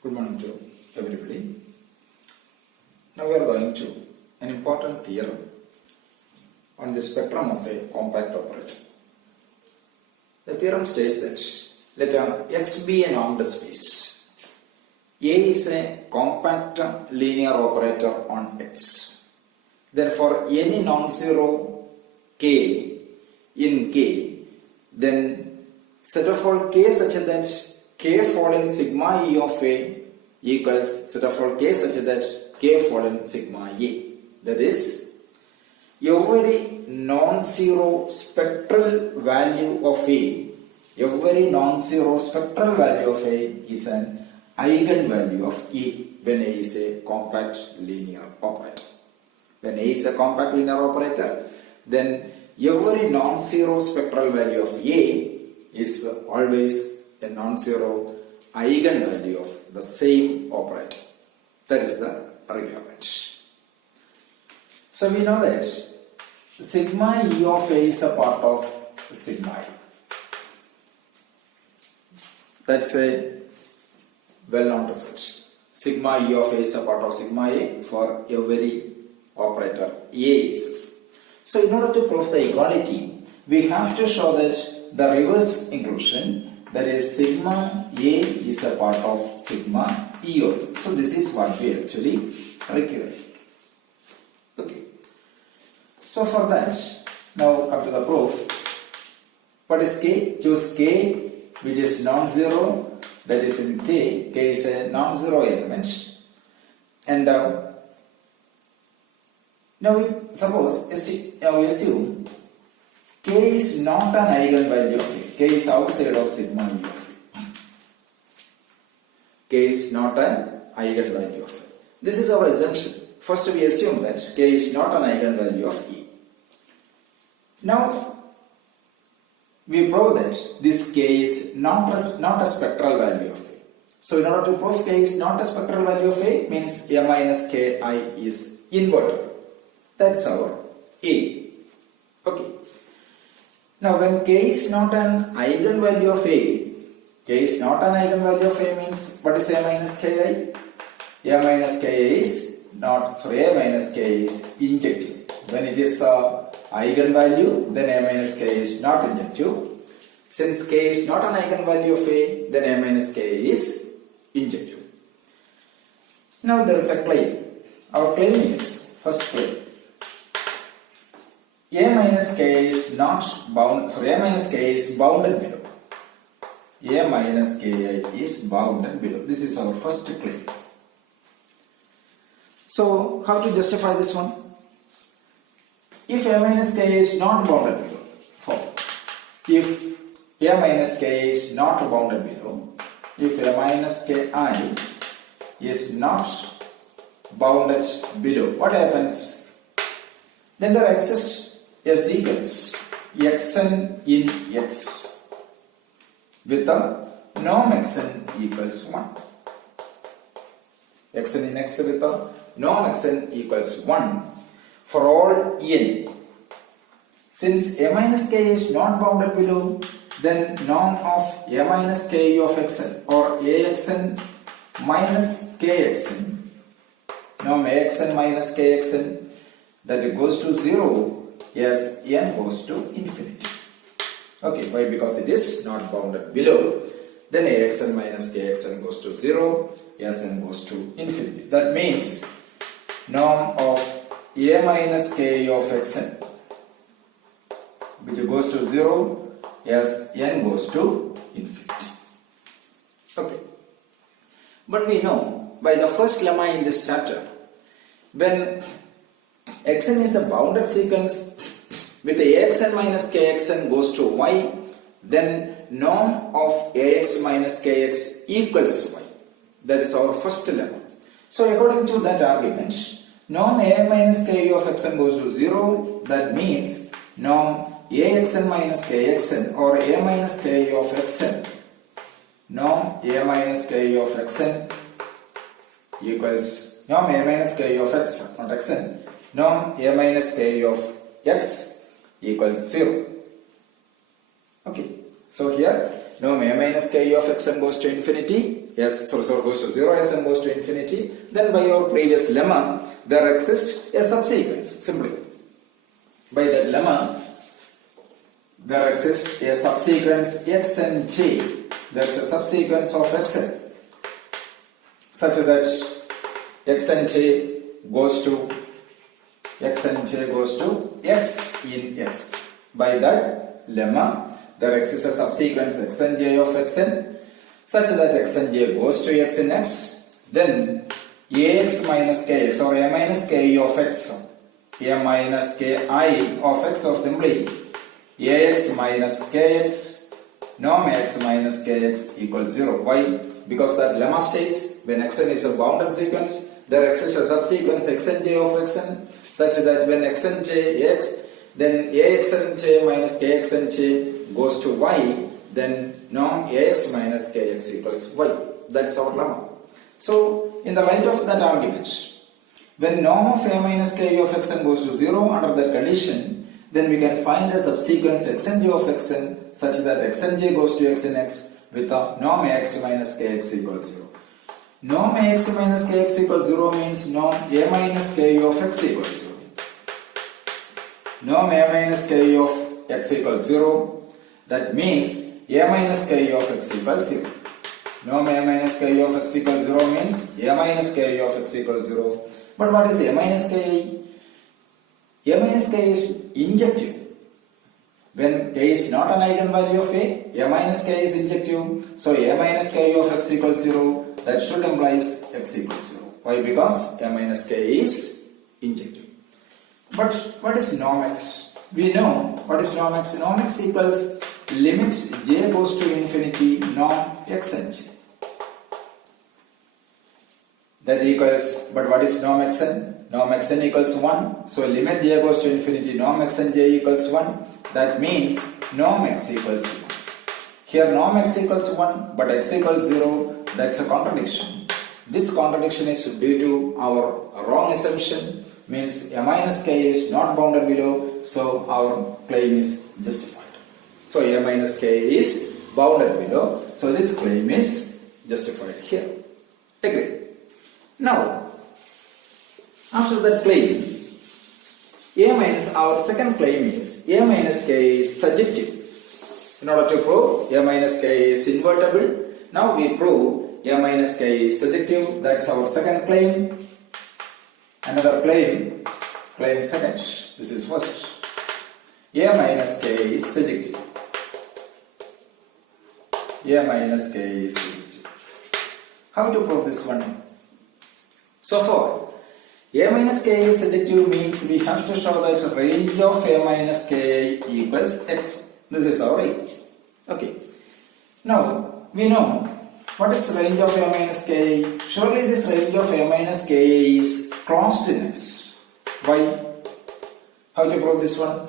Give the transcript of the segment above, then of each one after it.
Good morning to everybody. Now we are going to an important theorem on the spectrum of a compact operator. The theorem states that let X be a normed space. A is a compact linear operator on X. Therefore, any non-zero K in K, then set of all K such that K following sigma E of A equals set of all K such that K following sigma A. That is, every non-zero spectral value of A, every non-zero spectral value of A is an eigenvalue of A when A is a compact linear operator. When A is a compact linear operator, then every non-zero spectral value of A is always a non-zero eigenvalue of the same operator. That is the requirement. So we know that sigma E of A is a part of sigma E. That's a well-known result. Sigma E of A is a part of sigma A for every operator A itself. So in order to prove the equality, we have to show that the reverse inclusion, that is sigma A is a part of sigma E of A. So this is what we actually require. Okay. So for that, now come to the proof. What is K? Choose K which is non-zero, that is in K. K is a non-zero element. And now we assume K is not an eigenvalue of A. K is outside of sigma E of A. K is not an eigenvalue of A. This is our assumption. First we assume that K is not an eigenvalue of E. Now we prove that this K is not a spectral value of A. So in order to prove K is not a spectral value of A, means A minus Ki is invertible. That's our A. Okay. Now when K is not an eigenvalue of A, K is not an eigenvalue of A means what is A minus Ki? A minus Ki is not, sorry, A minus Ki is injective. When it is eigenvalue, then A minus Ki is not injective. Since K is not an eigenvalue of A, then A minus Ki is injective. Now there is a claim. Our claim is, first claim, A minus K is not bound, sorry, A minus K is bounded below. A minus Ki is bounded below. This is our first claim. So how to justify this one? If A minus K is not bounded below, if A minus K is not bounded below, if A minus Ki is not bounded below, what happens? Then there exists a sequence xn in x with the norm xn equals 1. Xn in x with the norm xn equals 1 for all n. Since A minus K is not bounded below, then norm of A minus K of xn or Axn minus Kxn, norm Axn minus Kxn, that it goes to 0 as n goes to infinity. Okay, why? Because it is not bounded below. Then Axn minus Kxn goes to 0 as n goes to infinity. That means norm of A minus K of xn, which goes to 0 as n goes to infinity. Okay. But we know by the first lemma in this chapter, when xn is a bounded sequence with Axn minus Kxn goes to y, then norm of Ax minus Kx equals y. That is our first lemma. So according to that argument, norm A minus K of xn goes to 0. That means norm Axn minus Kxn or A minus K of xn, norm A minus K of xn equals norm A minus K of x, not xn, norm A minus K of x equals 0. Okay, so here norm a minus k of xn goes to infinity, goes to 0, Sn goes to infinity, then by our previous lemma, there exists a subsequence, simply. By that lemma, there exists a subsequence xnj. There is a subsequence of xn such that xnj goes to x in x. By that lemma, there exists a subsequence xnj of xn such that xnj goes to x in x. Then ax minus kx or a minus k of x, a minus ki of x, or simply ax minus kx, norm x minus kx equals 0. Why? Because that lemma states when xn is a bounded sequence, there exists a subsequence xnj of xn such that when xnj x, then axnj minus kxnj goes to y, then norm ax minus kx equals y. That's our lemma. So, in the light of that argument, when norm of a minus k of xn goes to 0 under that condition, then we can find a subsequence xnj of xn such that xnj goes to x in x with a norm ax minus kx equals 0. Norm ax minus kx equals 0 means norm a minus k of x equals 0. Norm a minus k of x equals 0, that means a minus k of x equals 0. Norm a minus k of x equals 0 means a minus k of x equals 0. But what is a minus k? A minus k is injective. When k is not an eigenvalue of a minus k is injective. So a minus k of x equals 0, that should implies x equals 0. Why? Because a minus k is injective. But what is norm x? We know what is norm x. Norm x equals limit j goes to infinity norm xnj. That equals, but what is norm xn? Norm xn equals 1. So limit j goes to infinity norm xnj equals 1. That means norm x equals 1. Here norm x equals 1 but x equals 0. That's a contradiction. This contradiction is due to our wrong assumption, means a minus k is not bounded below, so our claim is justified. So a minus k is bounded below, so this claim is justified here. Agree. Now, after that claim, our second claim is a minus k is surjective. In order to prove a minus k is invertible, now we prove a minus k is surjective. That's our second claim. Another claim second. This is first. A minus k is surjective. A minus k is surjective. How to prove this one? So far, a minus k is surjective means we have to show that range of a minus k equals x. This is our range. Okay. Now, we know what is range of a minus k. Surely this range of a minus k is closed in x. Why? How to prove this one?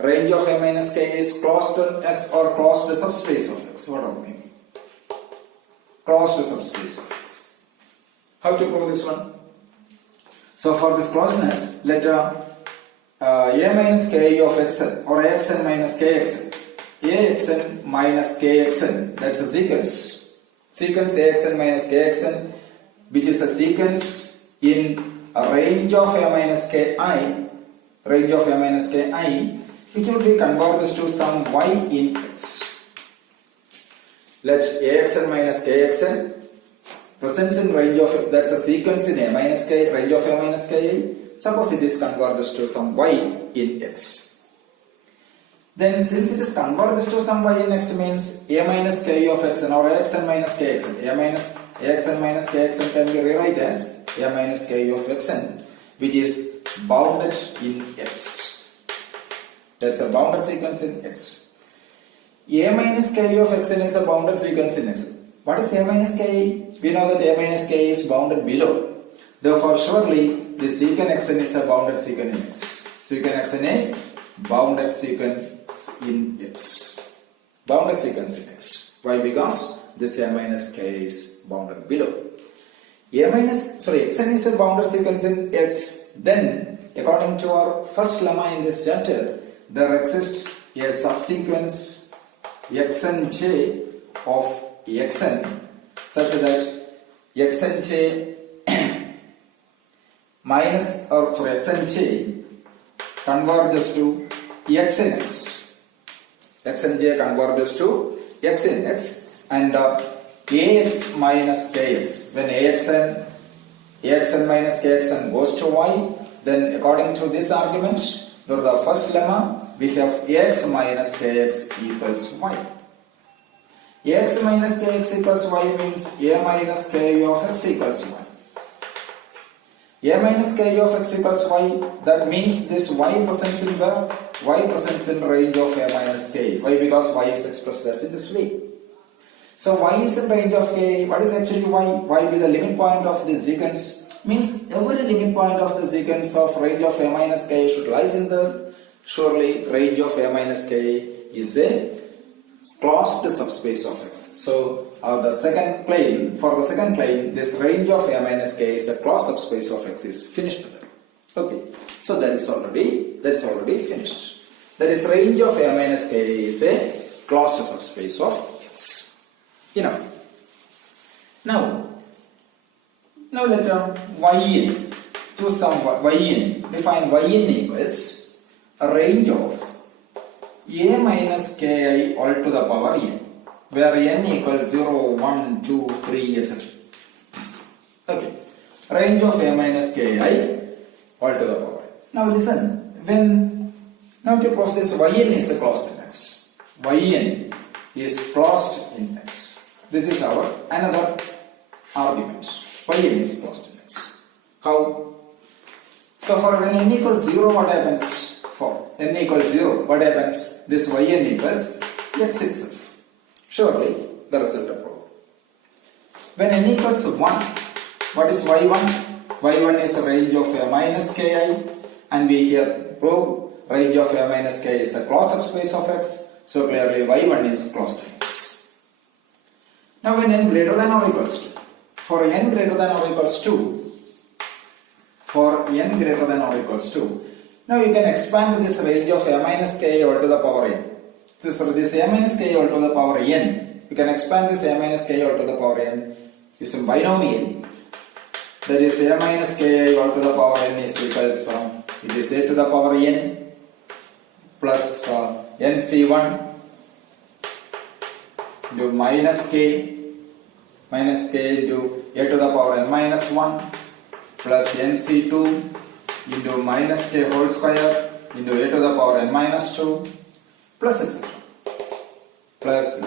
Range of a minus k is closed in x or closed subspace of x. What do we mean? Closed subspace of x. How to prove this one? So for this closeness, let a minus k of xn or axn minus kxn, axn minus kxn, that's a sequence. Sequence axn minus kxn, which is a sequence in a range of a minus ki, which will be converged to some y in x. Let axn minus kxn presents in range of, that's a sequence in a minus k, range of a minus ki. Suppose it is converged to some y in x. Then since it is converged to some y in x means a minus k of xn or axn minus kxn, axn minus kxn can be rewritten as a minus k of xn, which is bounded in x. That's a bounded sequence in x. A minus k of xn is a bounded sequence in x. What is a minus k? We know that a minus k is bounded below. Therefore, surely the secant xn is a bounded secant in x. Secant xn is bounded secant in x. Bounded sequence in x. Why? Because this a minus k is bounded below. Xn is a bounded sequence in x. Then, according to our first lemma in this chapter, there exists a subsequence xnj of xn such that xnj xnj converges to xnx. xnj converges to xnx and ax minus kx. When axn minus kxn goes to y, then according to this argument, for the first lemma, we have ax minus kx equals y. Ax minus kx equals y means a minus k of x equals y. A minus k of x equals y, that means this y presents in where? Y presents in range of a minus k. Why? Because y is expressed as in this way. So y is in range of k. What is actually y? Y be the limit point of the sequence. Means every limit point of the sequence of range of a minus k should lies in the surely range of a minus k is a closed subspace of x. So for the second claim, this range of a minus k is the closed subspace of x is finished there. Okay, so that is already finished. That is range of a minus k is a closed subspace of x. Enough. Now let yn, choose some yn, define yn equals a range of a minus ki all to the power n, where n equals 0, 1, 2, 3, etc. Okay, range of a minus ki all to the power n. Now listen, now to prove this yn is closed in x. Yn is closed in x. This is our another argument. Yn is closed in x. How? So for when n equals 0, what happens? For n equals 0, what happens? This yn equals x itself. Surely the result of proof. When n equals 1, what is y1? Y1 is the range of a minus ki, and we here prove range of a minus k is a closed subspace of x. So clearly y1 is closed in x. Now when n greater than or equals to, for n greater than or equals to, now you can expand this range of a minus k all to the power n. This a minus k all to the power n, you can expand this a minus k all to the power n using binomial. That is a minus k all to the power n is equals it is a to the power n plus nc1 into minus k into a to the power n minus 1 plus nc2 into minus k whole square into a to the power n minus 2 plus etc. Plus the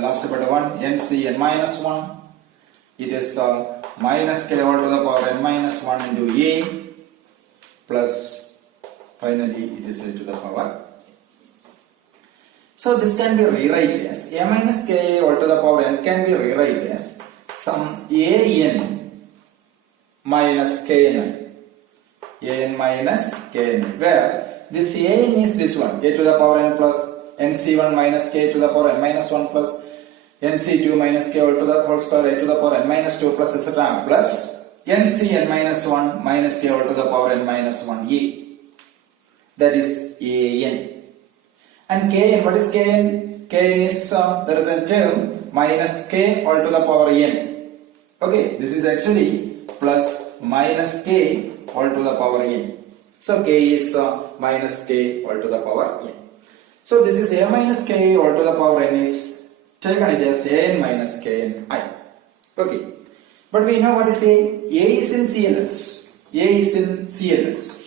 last bit one nc n minus 1, it is minus k all to the power n minus 1 into a plus finally it is a to the power. So this can be rewritten as a minus k all to the power n can be rewritten as some an minus kn, where this an is this one, a to the power n plus nc1 minus k to the power n minus 1 plus nc2 minus k all to the whole square a to the power n minus 2 plus etc. plus ncn minus 1 minus k all to the power n minus 1 a. That is an. And kn, what is kn? Kn is there is a term minus k all to the power n. Okay, this is actually plus minus k all to the power n. So k is minus k all to the power n. So this is a minus k all to the power n is taken as an minus kn I. Okay, but we know what is a. A is in CLX. A is in CLX.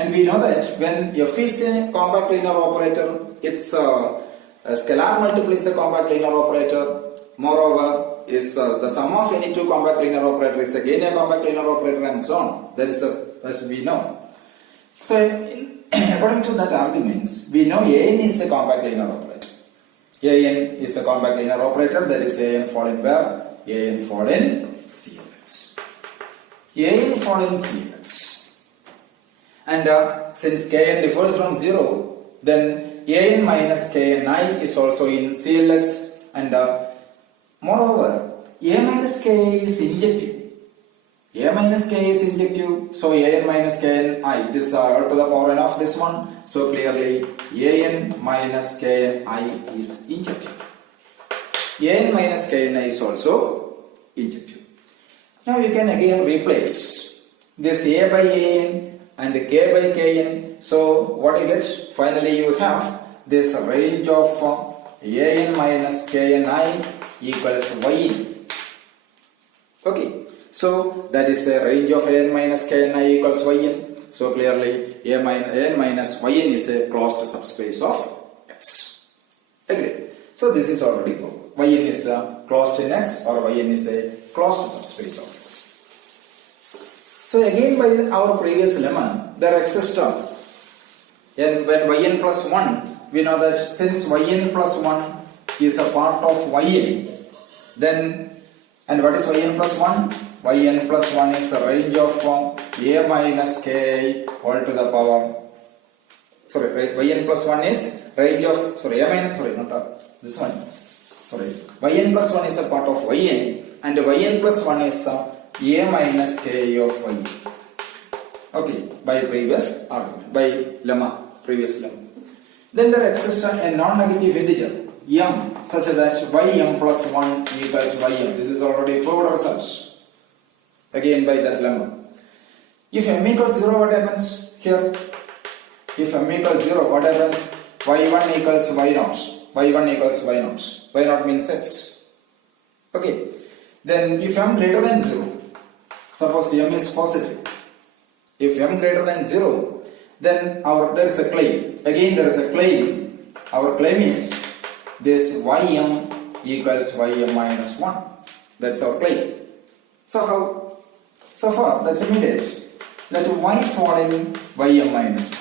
And we know that when f is a compact linear operator, it's a scalar multiple is a compact linear operator. Moreover, is the sum of any two compact linear operator is again a compact linear operator, and so on. That is as we know. So according to that arguments, we know an is a compact linear operator. An is a compact linear operator. That is an fall in where? An fall in CLX. An fall in CLX. And since kn differs from 0, then an minus kni is also in CLX, and moreover a minus k is injective. A minus k is injective, so an minus kni, this all to the power n of this one, so clearly an minus kni is injective. n minus kni is also injective. Now you can again replace this a by an and k by kn. So what you get? Finally you have this range of an minus kni equals yn. Okay, so that is a range of an minus kni equals yn. So clearly n minus yn is a closed subspace of X. Agree. So this is already proved. Yn is closed in X or yn is a closed subspace of X. So again by our previous lemma, there exists and when yn plus 1, we know that since yn plus 1 is a part of yn, then, and what is yn plus 1? Yn plus 1 is the range of a minus ki all to the power, yn plus 1 is range of, this one, yn plus 1 is a part of yn and yn plus 1 is a minus ki of y. Okay, by previous argument, by lemma, previous lemma. Then there exists a non-negative integer m such that ym plus 1 equals ym. This is already proved result. Again by that lemma. If m equals 0, what happens here? If m equals 0, what happens? y1 equals y0. y1 equals y0. y0 means x. Okay. Then if m greater than 0, suppose m is positive. If m greater than 0, then there is a claim. Again there is a claim. Our claim is this ym equals ym minus 1. That's our claim. So how? So far that's immediate. Let y fall in ym minus 1.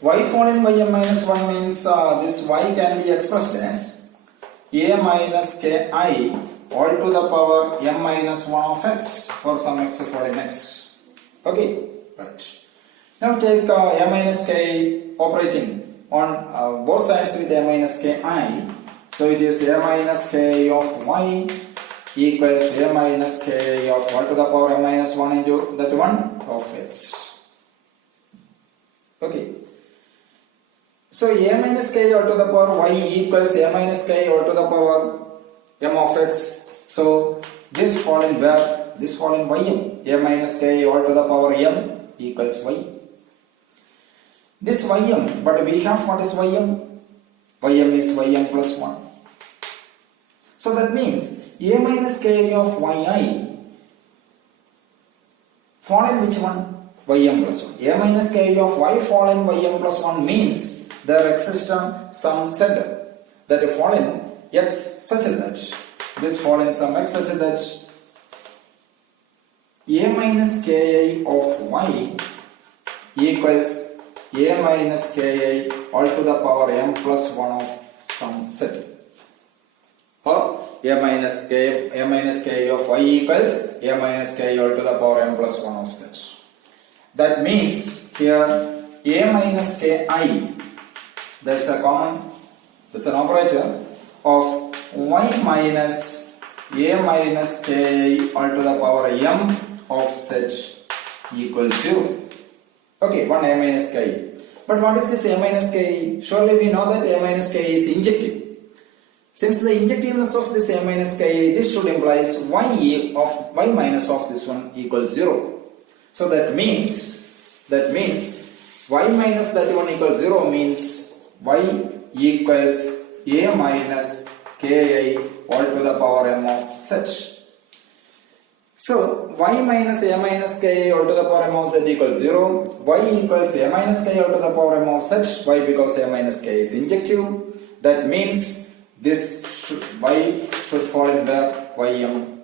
Y fall in ym minus 1 means this y can be expressed as a minus ki all to the power m minus 1 of x for some x fall in x. Okay, right. Now take a minus k operating on both sides with a minus ki. So it is a minus k of y equals a minus k of all to the power m minus 1 into that one of x. Okay. So a minus k all to the power y equals a minus k all to the power m of x. So this fall in where? This fall in ym. A minus k all to the power m equals y. This ym, but we have what is ym? Ym is ym plus 1. So that means a minus k of yi fall in which one? Ym plus 1. A minus k of y fall in ym plus 1 means there exists some set that fall in x such that this fall in some x such that a minus ki of y equals a minus ki all to the power m plus 1 of some set, or a minus k of y equals a minus k all to the power m plus 1 of set. That means here a minus ki, that's a common, that's an operator of y minus a minus ki all to the power m of set equals 0. Okay, 1 a minus ki. But what is this a minus ki? Surely we know that a minus ki is injective. Since the injectiveness of this a minus ki, this should imply y minus of this one equals 0. So that means y minus that one equals 0 means y equals a minus ki all to the power m of set. So y minus a minus ki all to the power m of z equals 0. Y equals a minus ki all to the power m of z. Why? Because a minus ki is injective. That means this y should fall in where? Ym.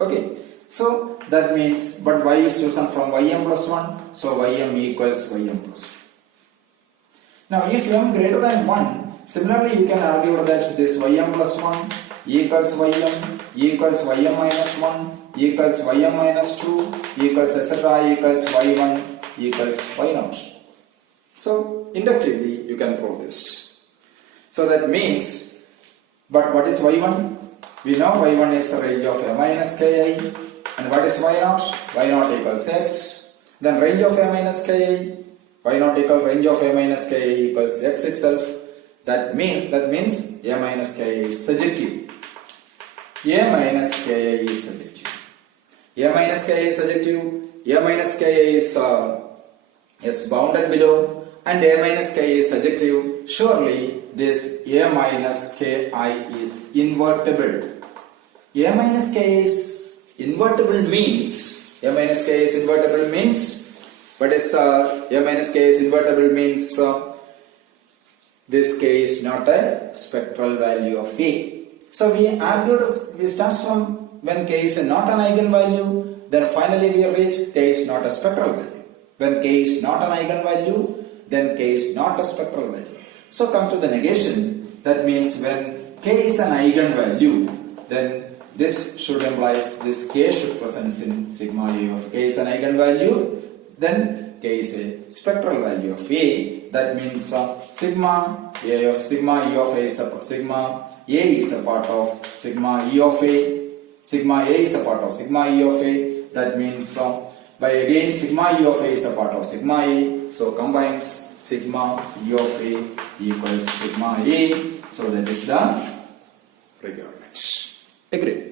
Okay. So that means, but y is chosen from ym plus 1. So ym equals ym plus 1. Now if m greater than 1, similarly you can argue that this ym plus 1 equals ym minus 1 equals ym minus 2 equals etc. equals y1 equals y0. So inductively you can prove this. So that means, but what is y1? We know y1 is the range of a minus ki, and what is y0? y0 equals x. Then range of a minus ki, y0 equals range of a minus ki equals x itself. That means A minus Ki is surjective. A minus Ki is surjective. A minus Ki is surjective. A minus Ki is bounded below, and A minus Ki is surjective. Surely this A minus Ki is invertible. A minus Ki is invertible means what is A minus Ki is invertible means this K is not a spectral value of A. So we start from when K is not an eigenvalue, then finally we reach K is not a spectral value. When K is not an eigenvalue, then K is not a spectral value. So come to the negation. That means when K is an eigenvalue, then this should imply this K should present in sigma A of K is an eigenvalue, then K is a spectral value of A. That means sigma A of sigma E of A is a sigma A is a part of sigma E of A. Sigma A is a part of sigma E of A. That means by again sigma E of A is a part of sigma A. So combines sigma E of A equals sigma A. So that is the requirement. Agreed.